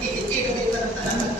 这个 sisi.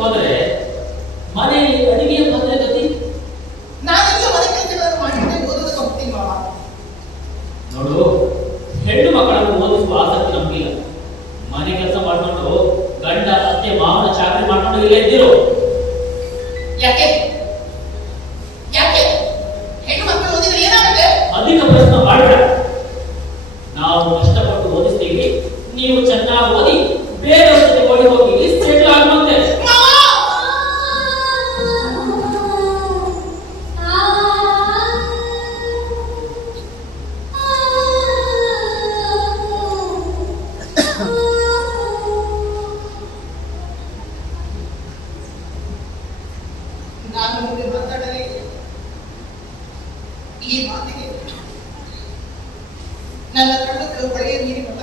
ಹೋದರೆ ಮನೆಯಲ್ಲಿ ಅಡುಗೆಯ ಬಂದ ಗತಿ ಮನೆ ಕೆಲಸಗಳನ್ನು ಮಾಡಿದ್ದೆ ಓದೋದಕ್ಕೆ ಹೋಗ್ತೀನಿ ಮಾವ. ನೋಡು ಹೆಣ್ಣು ಮಕ್ಕಳನ್ನು ಓದಿಸುವ ಆಸಕ್ತಿ ನಮಗಿಲ್ಲ. ಮನೆ ಕೆಲಸ ಮಾಡ್ಕೊಂಡು ಗಂಡ ಅತ್ತೆ ಮಾವನ ಚಾಕರಿ ಮಾಡ್ಕೊಂಡು ಇಲ್ಲೇ ಇದ್ದಿರು ಯಾಕೆ? Украины или